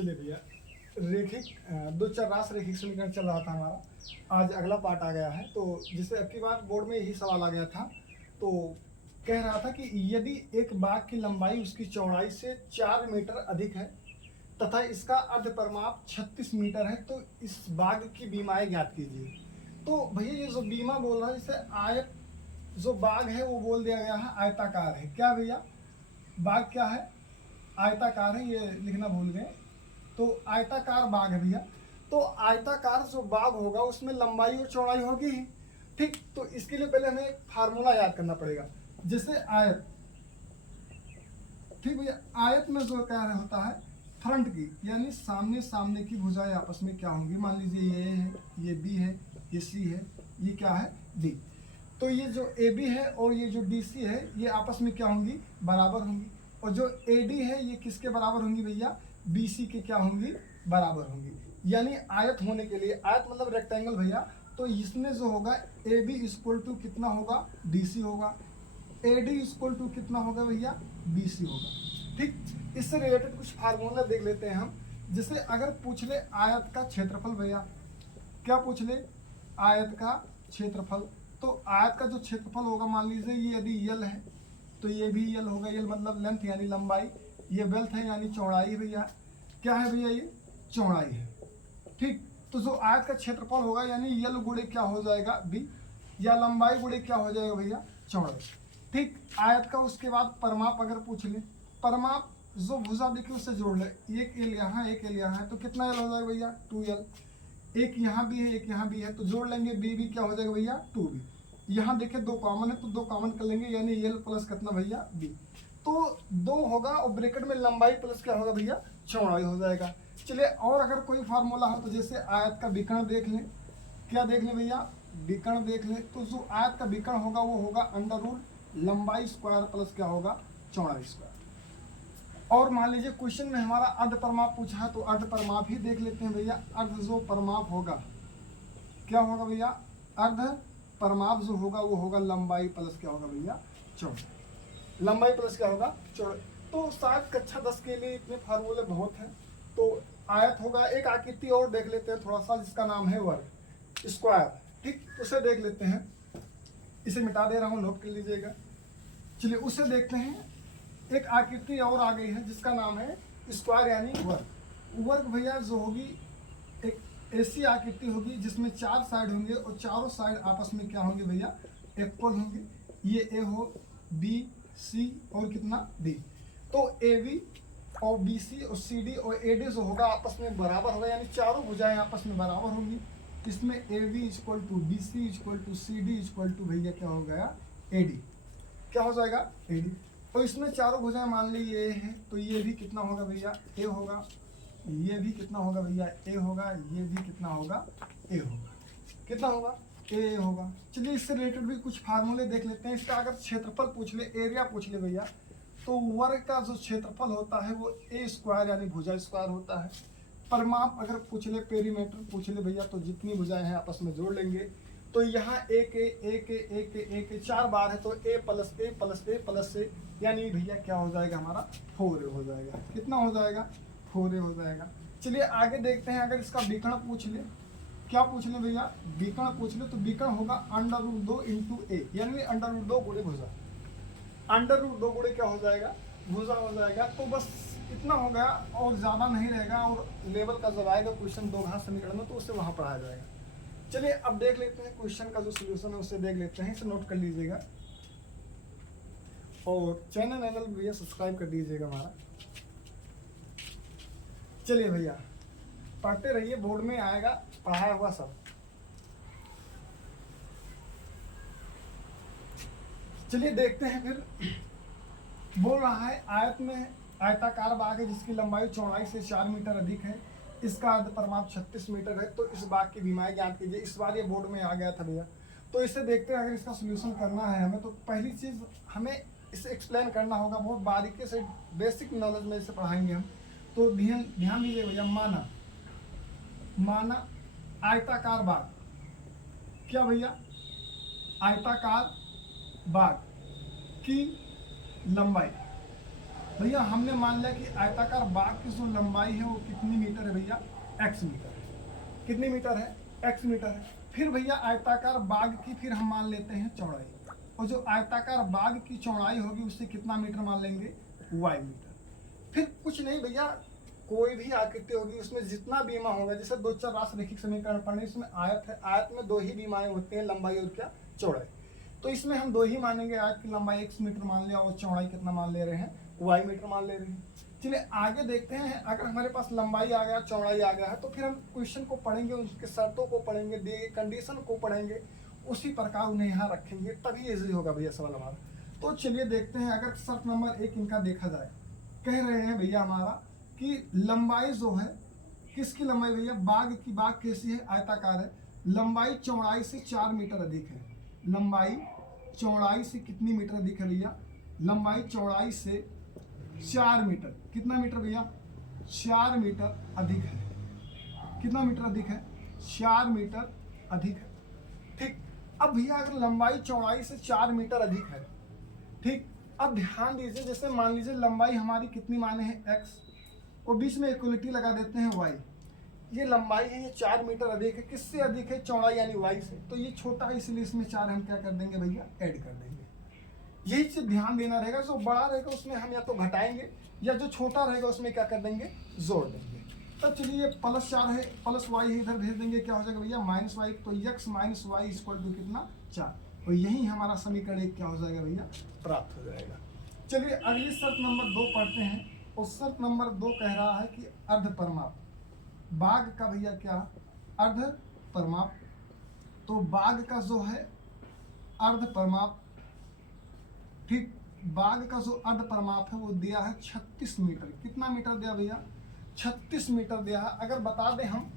चलिए भैया, रेखिक दो चार रास रेखिक समीकरण चल रहा था हमारा। आज अगला पार्ट आ गया है। तो जिससे अब की बार बोर्ड में यही सवाल आ गया था। तो कह रहा था कि यदि एक बाग की लंबाई उसकी चौड़ाई से 4 मीटर अधिक है तथा इसका अर्ध परिमाप 36 मीटर है, तो इस बाग की बीमाएं ज्ञात कीजिए। तो भैया ये जो बीमा बोल रहा है, जैसे आयत जो बाग है वो बोल दिया गया है आयताकार है। क्या भैया, बाग क्या है? आयताकार है, ये लिखना भूल गए। तो आयताकार बाग है भैया। तो आयताकार जो बाग होगा उसमें लंबाई और चौड़ाई होगी ही। ठीक, तो इसके लिए पहले हमें एक फार्मूला याद करना पड़ेगा। जैसे आयत, ठीक भैया, आयत में जो क्या होता है, फ्रंट की यानी सामने सामने की भुजाएं आपस में क्या होंगी। मान लीजिए ये है, ये बी है, ये सी है, ये क्या है, डी। तो ये जो ए बी है और ये जो डी सी है ये आपस में क्या होंगी, बराबर होंगी। और जो ए डी है ये किसके बराबर होंगी भैया, बी सी के क्या होंगी, बराबर होंगी। यानी आयत होने के लिए, आयत मतलब रेक्टेंगल भैया, तो इसमें जो होगा ए बी इक्वल टू कितना होगा, डी सी होगा। ए डी इक्वल टू कितना होगा भैया, बी सी होगा। ठीक, इससे रिलेटेड कुछ फार्मूला देख लेते हैं हम। जैसे अगर पूछ ले आयत का क्षेत्रफल भैया, क्या पूछ ले, आयत का क्षेत्रफल। तो आयत का जो क्षेत्रफल होगा, मान लीजिए ये यदि यल है तो ये भी यल होगा। यल मतलब लेंथ यानी लंबाई, ये वेल्थ है यानी चौड़ाई भैया। क्या है भैया, ये चौड़ाई है। ठीक, तो जो आयत का क्षेत्रफल होगा यानी यल गुणे क्या हो जाएगा, बी, या लंबाई गुणे क्या हो जाएगा भैया, चौड़ाई। ठीक, आयत का उसके बाद परिमाप अगर पूछ ले, परिमाप जो भुजा देखिए उससे जोड़ ले, एक एल यहाँ एक एल यहाँ है, तो कितना एल हो जाएगा भैया, 2l। एक यहाँ भी है एक यहाँ भी है, तो जोड़ लेंगे, बी भी क्या हो जाएगा भैया, 2b। यहाँ देखिए दो कॉमन है तो दो कॉमन कर लेंगे, यानी एल प्लस कितना भैया, बी। तो 2 होगा और ब्रैकेट में लंबाई प्लस क्या होगा भैया, चौड़ाई हो जाएगा। चलिए, और अगर कोई फार्मूला हो तो जैसे आयत का विकर्ण देख लें। क्या देख लें भैया, विकर्ण देख लें। तो जो आयत का विकर्ण होगा वो होगा अंडर रूट लंबाई स्क्वायर प्लस क्या होगा, चौड़ाई स्क्वायर। और मान लीजिए क्वेश्चन में हमारा अर्ध परिमाप पूछा है, तो अर्ध परिमाप ही देख लेते हैं भैया। अर्ध जो परिमाप होगा क्या होगा भैया, अर्ध परिमाप जो होगा वो होगा लंबाई प्लस क्या होगा भैया, चौड़ाई। लंबाई प्लस क्या होगा, चौड़ाई। तो शायद कक्षा 10 के लिए इतने फार्मूले बहुत हैं। तो आयत होगा, एक आकृति और देख लेते हैं थोड़ा सा, जिसका नाम है वर्ग, स्क्वायर। ठीक, उसे देख लेते हैं। इसे मिटा दे रहा हूँ, नोट कर लीजिएगा। चलिए उसे देखते हैं। एक आकृति और आ गई है जिसका नाम है स्क्वायर यानी वर्ग। वर्ग भैया जो होगी, एक ऐसी आकृति होगी जिसमें 4 साइड होंगे और चारों साइड आपस में क्या होंगे भैया, इक्वल होंगे। ये ए हो, बी सी और कितना, डी। तो ए बी और बी सी और सी डी और ए डी जो होगा आपस में बराबर होगा, यानी चारों भुजाएं आपस में बराबर होंगी। इसमें A B equal to B C equal to C D equal to भैया क्या हो गया, ए डी। क्या हो जाएगा, ए डी। और इसमें चारों भुजाएं मान ली ये है, तो ये भी कितना होगा भैया, ए होगा। ये भी कितना होगा भैया, ए होगा। ये भी कितना होगा, ए होगा। कितना होगा, ए होगा। चलिए इससे रिलेटेड भी कुछ फार्मूले देख लेते हैं। इसका अगर क्षेत्रफल पूछ ले, एरिया पूछ ले भैया, तो वर्ग का जो क्षेत्रफल होता है वो ए स्क्वायर यानी भुजा स्क्वायर होता है। परिमाप अगर पूछ ले, पेरीमीटर पूछ ले भैया, तो जितनी भुजाएं हैं आपस में जोड़ लेंगे। तो यहाँ एक एक 4 बार है, तो ए प्लस ए प्लस ए प्लस ए, यानी भैया क्या हो जाएगा हमारा, 4a हो जाएगा। कितना हो जाएगा, 4a हो जाएगा। चलिए आगे देखते हैं। अगर इसका विकर्ण पूछ ले, क्या पूछ ले भैया, विकर्ण पूछ ले, तो विकर्ण होगा अंडर रूट 2 इंटू ए, यानी अंडर रूट 2 गुणे भुजा। अंडर रूट 2 गुणे क्या हो जाएगा, भुजा हो जाएगा। तो बस इतना हो गया और ज़्यादा नहीं रहेगा। और लेवल का जब आएगा क्वेश्चन दो घात समीकरण में, तो उससे वहाँ पढ़ाया जाएगा। चलिए अब देख लेते हैं क्वेश्चन का जो सोल्यूशन है, उसे देख लेते हैं। इसे नोट कर लीजिएगा और चैनल भैया सब्सक्राइब कर दीजिएगा हमारा। चलिए भैया पढ़ते रहिए, बोर्ड में आएगा पढ़ाया हुआ सब। चलिए देखते हैं फिर। बोल रहा है आयत में आयताकार बाग है जिसकी लंबाई चौड़ाई से 4 मीटर अधिक है, इसका अर्ध परिमाप 36 मीटर है, तो इस बाग की बीमाएं ज्ञात कीजिए। इस बार ये बोर्ड में आ गया था भैया। तो इसे देखते हैं। अगर इसका सोल्यूशन करना है हमें, तो पहली चीज़ हमें इसे एक्सप्लेन करना होगा बहुत बारीकी से, बेसिक नॉलेज में इसे पढ़ाएंगे हम। तो ध्यान दीजिए भैया। माना आयताकार बाग, क्या भैया, आयताकार बाग की लंबाई, भैया हमने मान लिया कि आयताकार बाग की जो लंबाई है वो कितनी मीटर है भैया, x मीटर है। कितनी मीटर है, x मीटर है। फिर भैया आयताकार बाग की फिर हम मान लेते हैं चौड़ाई, और जो आयताकार बाग की चौड़ाई होगी उससे कितना मीटर मान लेंगे, y मीटर। फिर कुछ नहीं भैया, कोई भी आकृति होगी उसमें जितना बीमा होगा, जैसे दो चार राशि रैखिक समीकरण पढ़ने, इसमें आयत है, आयत में दो ही बीमाएं होती हैं, लंबाई और क्या, चौड़ाई। तो इसमें हम दो ही मानेंगे, आयत की लंबाई x मीटर मान लिया और चौड़ाई कितना मान ले रहे हैं, y मीटर मान ले रहे हैं। चलिए आगे देखते हैं, अगर हमारे पास लंबाई आ गया, चौड़ाई आ गया है, तो फिर हम क्वेश्चन को पढ़ेंगे, उसके शर्तों को पढ़ेंगे, दिए गए कंडीशन को पढ़ेंगे, उसी प्रकार उन्हें यहाँ रखेंगे, तभी इजी होगा भैया सवाल हमारा। तो चलिए देखते हैं, अगर शर्त नंबर 1 इनका देखा जाए, कह रहे हैं भैया हमारा कि लंबाई जो है, किसकी लंबाई भैया, बाग की, बाग कैसी है, आयताकार है, लंबाई चौड़ाई से 4 मीटर अधिक है। लंबाई चौड़ाई से कितनी मीटर अधिक है भैया, लंबाई चौड़ाई से 4 मीटर, कितना मीटर भैया, 4 मीटर अधिक है। कितना मीटर अधिक है, 4 मीटर अधिक है। ठीक, अब भैया अगर लंबाई चौड़ाई से 4 मीटर अधिक है, ठीक, अब ध्यान दीजिए, जैसे मान लीजिए लंबाई हमारी कितनी माने हैं, x, और बीच में इक्वलिटी लगा देते हैं y। ये लंबाई है, ये 4 मीटर अधिक है, किससे अधिक है, चौड़ाई यानी y से। तो ये छोटा है, इसलिए इसमें 4 हम क्या कर देंगे भैया, ऐड कर देंगे। यही चीज ध्यान देना रहेगा, जो बड़ा रहेगा उसमें हम या तो घटाएंगे, या जो छोटा रहेगा उसमें क्या कर देंगे, जोड़ देंगे। तब चलिए +4 है, प्लस y है, इधर भेज देंगे, क्या हो जाएगा भैया, -y। तो x minus y equal to कितना, 4। और यही हमारा समीकरण 1 क्या हो जाएगा भैया, प्राप्त हो जाएगा। चलिए अगली शर्त नंबर 2 पढ़ते हैं, और शर्त नंबर 2 कह रहा है कि अर्ध परिमाप, बाग का भैया क्या, अर्ध परिमाप। तो बाग का जो है अर्ध परिमाप, ठीक, बाग का जो अर्ध परिमाप है वो दिया है 36 मीटर। कितना मीटर दिया भैया, 36 मीटर दिया है। अगर बता दें हम,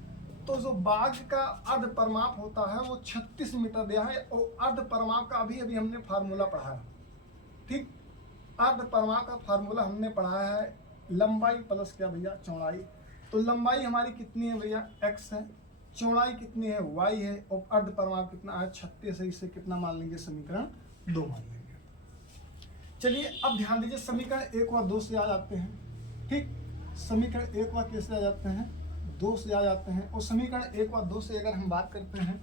तो जो बाग का अर्ध परिमाप होता है वो 36 मीटर दिया है, और अर्ध परिमाप का अभी अभी हमने फार्मूला पढ़ा है। ठीक, अर्ध परिमाप का फार्मूला हमने पढ़ाया है, लंबाई प्लस क्या भैया, चौड़ाई। तो लंबाई हमारी कितनी है भैया, x है, चौड़ाई कितनी है, y है, और अर्ध परिमाप कितना है, 36 है। इससे कितना मान लेंगे, समीकरण 2 मान लेंगे। चलिए अब ध्यान दीजिए, समीकरण 1 व 2 से आ जाते हैं। ठीक, समीकरण 1 व कैसे आ जाते हैं, 2 से आ जाते हैं। और समीकरण 1 व 2 से अगर हम बात करते हैं,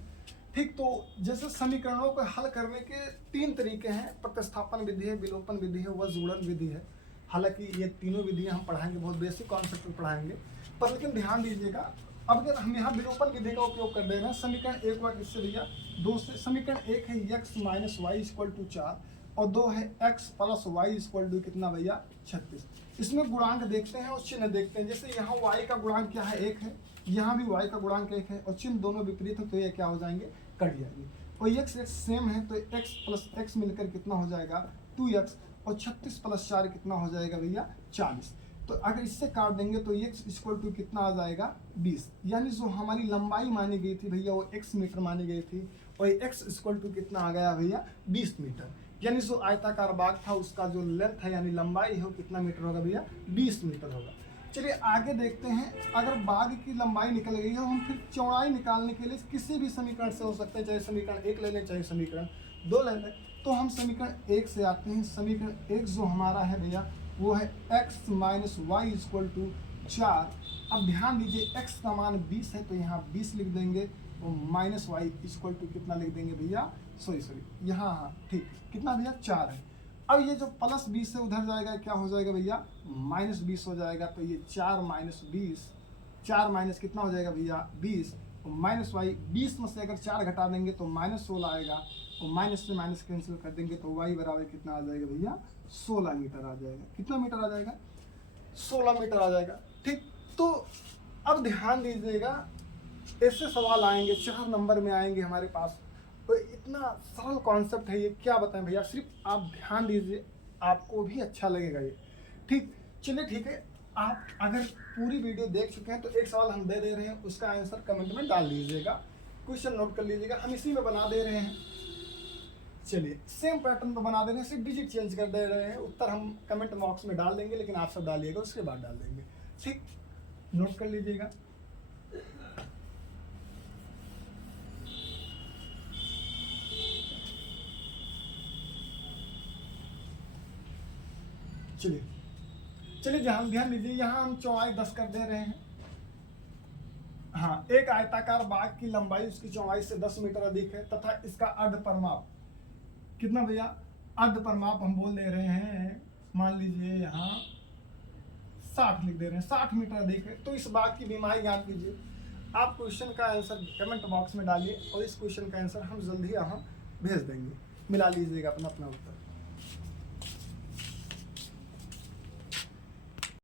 ठीक, तो जैसे समीकरणों को हल करने के 3 तरीके हैं, प्रतिस्थापन विधि है, विलोपन विधि है, व जुड़न विधि है। हालांकि ये तीनों विधियां हम पढ़ाएंगे, बहुत बेसिक कॉन्सेप्ट में पढ़ाएंगे, पर लेकिन ध्यान दीजिएगा, अब अगर हम यहाँ विलोपन विधि का उपयोग कर रहे हैं, समीकरण 1 व किससे भैया, 2 से। समीकरण 1 है x minus y equal to 4, और 2 है x plus y equal to कितना भैया, 36। इसमें गुणांक देखते हैं और चिन्ह देखते हैं। जैसे यहाँ y का गुणांक क्या है, 1 है, यहाँ भी y का गुणांक 1 है, और चिन्ह दोनों विपरीत है, तो ये क्या हो जाएंगे, कट जाएंगे। और x सेम है, तो x प्लस x मिलकर कितना हो जाएगा, 2x, और 36 प्लस 4 कितना हो जाएगा भैया, 40। तो अगर इससे काट देंगे तो x इक्वल टू कितना आ जाएगा, 20। यानी जो हमारी लंबाई मानी गई थी भैया वो x मीटर मानी गई थी, और x इक्वल टू कितना आ गया भैया, 20 मीटर। यानी जो आयताकार बाग था उसका जो लेंथ है यानी लंबाई है वो कितना मीटर होगा भैया, 20 मीटर होगा। चलिए आगे देखते हैं, अगर बाग की लंबाई निकल गई है, हम फिर चौड़ाई निकालने के लिए किसी भी समीकरण से हो सकते हैं, चाहे समीकरण 1 ले लें, चाहे समीकरण 2 ले लें। तो हम समीकरण 1 से आते हैं। समीकरण 1 जो हमारा है भैया वो है x minus y equal to 4। अब ध्यान दीजिए, x का मान 20 है, तो यहाँ 20 लिख देंगे, और माइनस वाई इक्वल टू कितना लिख देंगे भैया, सॉरी यहाँ, हाँ ठीक, कितना भैया, 4 है। अब ये जो प्लस 20 है उधर जाएगा, क्या हो जाएगा भैया, -20 हो जाएगा। तो ये 4 माइनस 20, 4 माइनस कितना हो जाएगा भैया, 20, और माइनस वाई, 20 में से अगर 4 घटा देंगे तो -16 आएगा, और माइनस से माइनस कैंसिल कर देंगे तो y बराबर कितना आ जाएगा भैया, 16 मीटर आ जाएगा। कितना मीटर आ जाएगा, 16 मीटर आ जाएगा। ठीक, तो अब ध्यान दीजिएगा, ऐसे सवाल आएंगे, 4 नंबर में आएंगे हमारे पास। तो इतना सरल कॉन्सेप्ट है ये, क्या बताएं भैया, सिर्फ आप ध्यान दीजिए, आपको भी अच्छा लगेगा ये। ठीक, चलिए ठीक है, आप अगर पूरी वीडियो देख चुके हैं तो एक सवाल हम दे रहे हैं, उसका आंसर कमेंट में डाल लीजिएगा, क्वेश्चन नोट कर लीजिएगा, हम इसी में बना दे रहे हैं। चलिए सेम पैटर्न तो बना दे रहे हैं, सिर्फ डिजिट चेंज कर दे रहे हैं। उत्तर हम कमेंट बॉक्स में डाल देंगे, लेकिन आप सब डालिएगा, उसके बाद डाल देंगे। ठीक, नोट कर लीजिएगा। चलिए चलिए ध्यान दीजिए, यहाँ हम चौड़ाई 10 कर दे रहे हैं। हाँ, एक आयताकार बाग की लंबाई उसकी चौड़ाई से 10 मीटर अधिक है तथा इसका अर्ध परिमाप कितना भैया, अर्ध परिमाप हम बोल दे रहे हैं, मान लीजिए यहाँ 60 लिख दे रहे हैं, 60 मीटर अधिक है। तो इस बाग की बीमारी ज्ञात कीजिए। आप क्वेश्चन का आंसर कमेंट बॉक्स में डालिए और इस क्वेश्चन का आंसर हम जल्दी यहाँ भेज देंगे। मिला लीजिएगा अपना उत्तर।